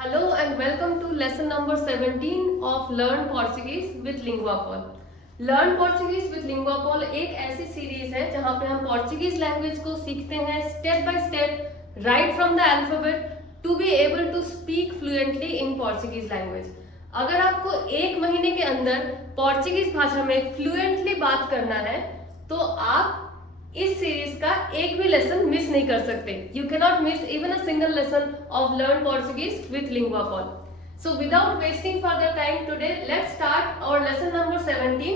Hello and welcome to lesson number 17 of Learn Portuguese with LinguaPol. Learn Portuguese with LinguaPol एक ऐसी series है जहां पे हम पोर्चुगीज लैंग्वेज को सीखते हैं step by step right from the alphabet to be able to speak fluently in Portuguese language. अगर आपको एक महीने के अंदर पोर्चुगीज भाषा में फ्लुएंटली बात करना है तो आप इस सीरीज का एक भी लेसन मिस नहीं कर सकते। You can not miss even a single lesson of learn Portuguese with Linguapaul. So without wasting further time today let's start our lesson number 17।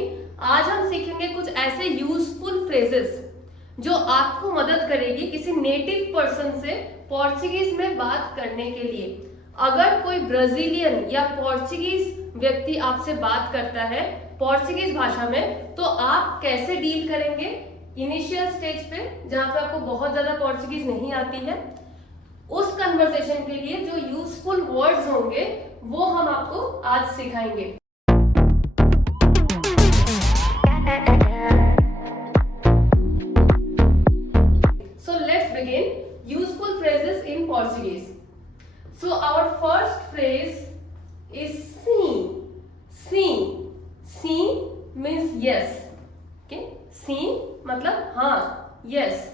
आज हम सीखेंगे कुछ ऐसे यूजफुल फ्रेजेस जो आपको मदद करेगी किसी नेटिव पर्सन से पोर्चुगीज में बात करने के लिए। अगर कोई ब्राजीलियन या पोर्चुगीज व्यक्ति आपसे बात करता है पोर्चुगीज भाषा में तो आप कैसे डील करेंगे इनिशियल स्टेज पे जहां पे आपको बहुत ज्यादा पोर्चुगीज नहीं आती है। उस कन्वर्सेशन के लिए जो यूजफुल वर्ड्स होंगे वो हम आपको आज सिखाएंगे। So let's begin useful phrases in Portuguese. So our first phrase is सी। सी सी मीन्स यस। ओके, सी मतलब हाँ, यस।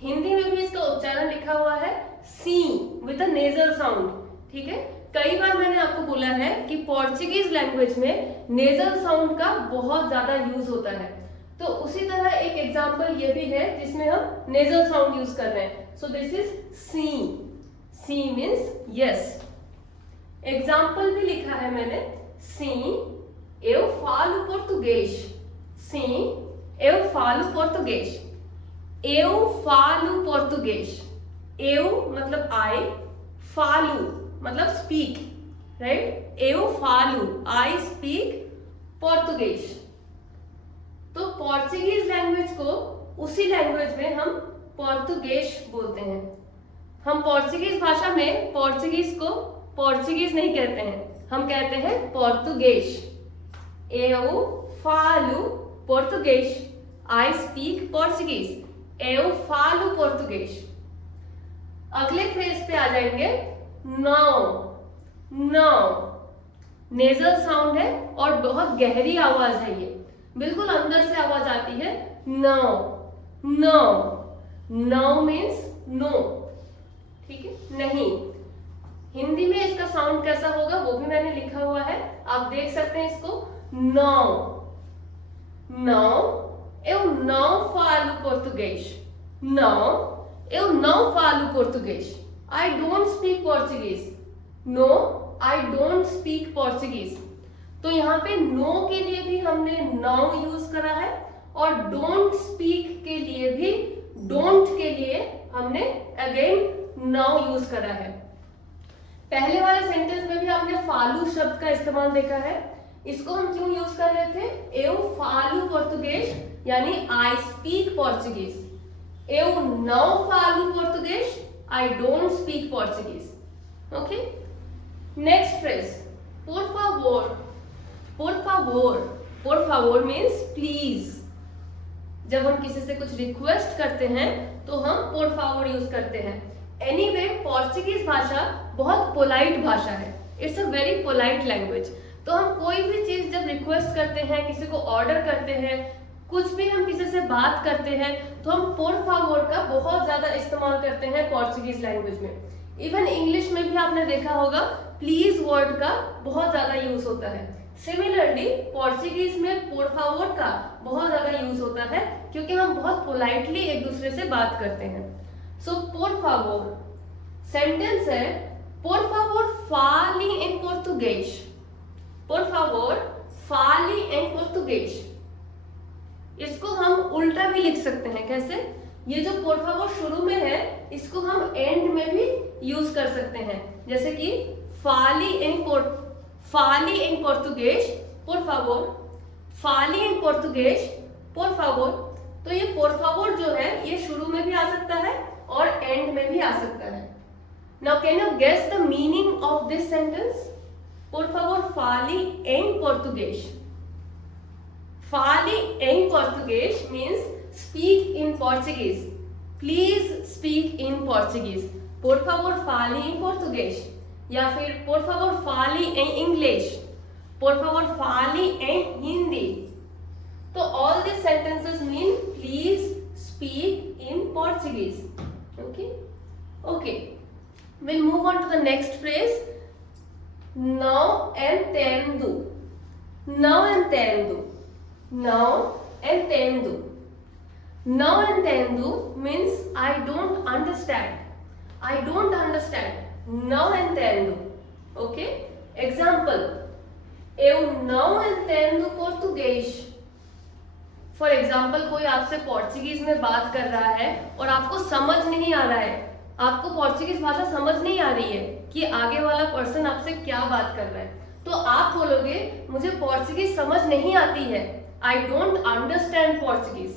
हिंदी में भी इसका उच्चारण लिखा हुआ है सी विद अ नेजल साउंड। ठीक है, कई बार मैंने आपको बोला है कि पोर्चुगीज लैंग्वेज में नेजल साउंड का बहुत ज्यादा यूज होता है। तो उसी तरह एक एग्जांपल ये भी है जिसमें हम नेजल साउंड यूज कर रहे हैं। So this is C. C means yes. Example भी लिखा है मैंने, सी eu falo português। सी eu falo português। eu falo português। eu मतलब I, falo मतलब speak, right? eu falo, I speak português। तो पोर्चुगीज लैंग्वेज को उसी लैंग्वेज में हम पोर्तुगेश बोलते हैं। हम पोर्चुगीज भाषा में पोर्चुगीज को पोर्चुगीज नहीं कहते हैं, हम कहते हैं पोर्तुगेश। eu falo português, I speak português। eu falo português। अगले फ्रेज पे आ जाएंगे now। now नेजल साउंड है और बहुत गहरी आवाज है, ये बिल्कुल अंदर से आवाज आती है। now now now means no. ठीक है, नहीं। हिंदी में इसका साउंड कैसा होगा वो भी मैंने लिखा हुआ है, आप देख सकते हैं इसको। now Não, eu não falo português। Não, eu não falo português। I don't speak Portuguese। No, I don't speak Portuguese। तो यहाँ पे no के लिए भी हमने now यूज करा है और don't speak के लिए भी don't के लिए हमने again now यूज करा है। पहले वाले सेंटेंस में भी आपने फालू शब्द का इस्तेमाल देखा है। इसको हम क्यों यूज कर रहे थे? eu falo português यानी I speak Portuguese। eu não falo português, I don't speak Portuguese। Okay, next phrase por favor। por favor, por favor means please. जब हम किसी से कुछ रिक्वेस्ट करते हैं तो हम por favor यूज करते हैं। एनीवे पोर्चुगीज भाषा बहुत पोलाइट भाषा है, it's a very polite language. तो हम कोई भी चीज जब रिक्वेस्ट करते हैं, किसी को ऑर्डर करते हैं, कुछ भी हम किसी से बात करते हैं तो हम por favor का बहुत ज्यादा इस्तेमाल करते हैं पोर्चुगीज लैंग्वेज में। इवन इंग्लिश में भी आपने देखा होगा प्लीज वर्ड का बहुत ज्यादा यूज होता है। सिमिलरली पोर्चुगीज में por favor का बहुत ज्यादा यूज होता है क्योंकि हम बहुत पोलाइटली एक दूसरे से बात करते हैं। सो por favor सेंटेंस है por favor fale em português। por favor fale em português। इसको हम उल्टा भी लिख सकते हैं। कैसे? ये जो por favor शुरू में है इसको हम एंड में भी यूज कर सकते हैं, जैसे कि fale em português por favor, fale em português por favor। तो ये por favor जो है ये शुरू में भी आ सकता है और एंड में भी आ सकता है। Now can you guess the meaning of this sentence? Por favor fale em português। Fale em português means speak in Portuguese। Please speak in Portuguese। Por favor fale em português। या फिर por favor fale em English, por favor fale em Hindi. So all these sentences mean please speak in Portuguese. Okay. We'll move on to the next phrase. Não entendo. Não entendo. Não entendo. Não entendo means I don't understand. I don't understand. Não entendo. Okay? Example. Eu não entendo português. For example कोई आपसे Portuguese में बात कर रहा है और आपको समझ नहीं आ रहा है, आपको पोर्चुगीज भाषा समझ नहीं आ रही है कि आगे वाला पर्सन आपसे क्या बात कर रहा है, तो आप बोलोगे मुझे पोर्चुगीज समझ नहीं आती है, आई डोंट अंडरस्टैंड पोर्चुगीज।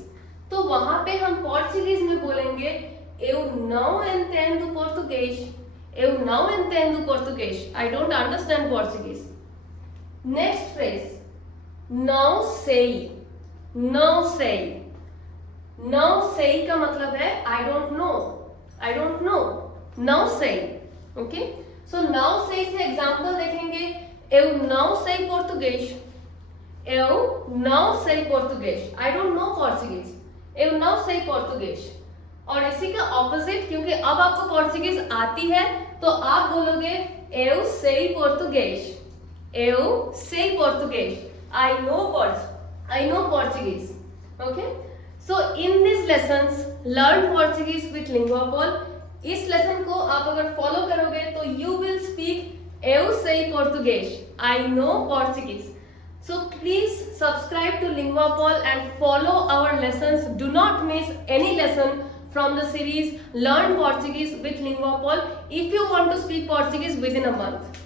तो वहां पे हम पोर्चुगीज में बोलेंगे eu não entendo português, eu não entendo português, I don't understand Portuguese. Next phrase, não sei. não sei. não sei का मतलब है I don't know. I don't know. não sei. Okay? So não sei से example देखेंगे eu não sei português. eu não sei português. I don't know Portuguese. eu não sei português. और इसी का opposite, क्योंकि अब आपको पोर्चुगीज आती है तो आप बोलोगे eu sei português. eu sei português. I know Portuguese. Okay? So in these lessons, learn Portuguese with Linguapol. इस लेसन को आप अगर फॉलो करोगे तो you will speak eu sei português. I know Portuguese. So please subscribe to Linguapol and follow our lessons. Do not miss any lesson from the series Learn Portuguese with Linguapol if you want to speak Portuguese within a month.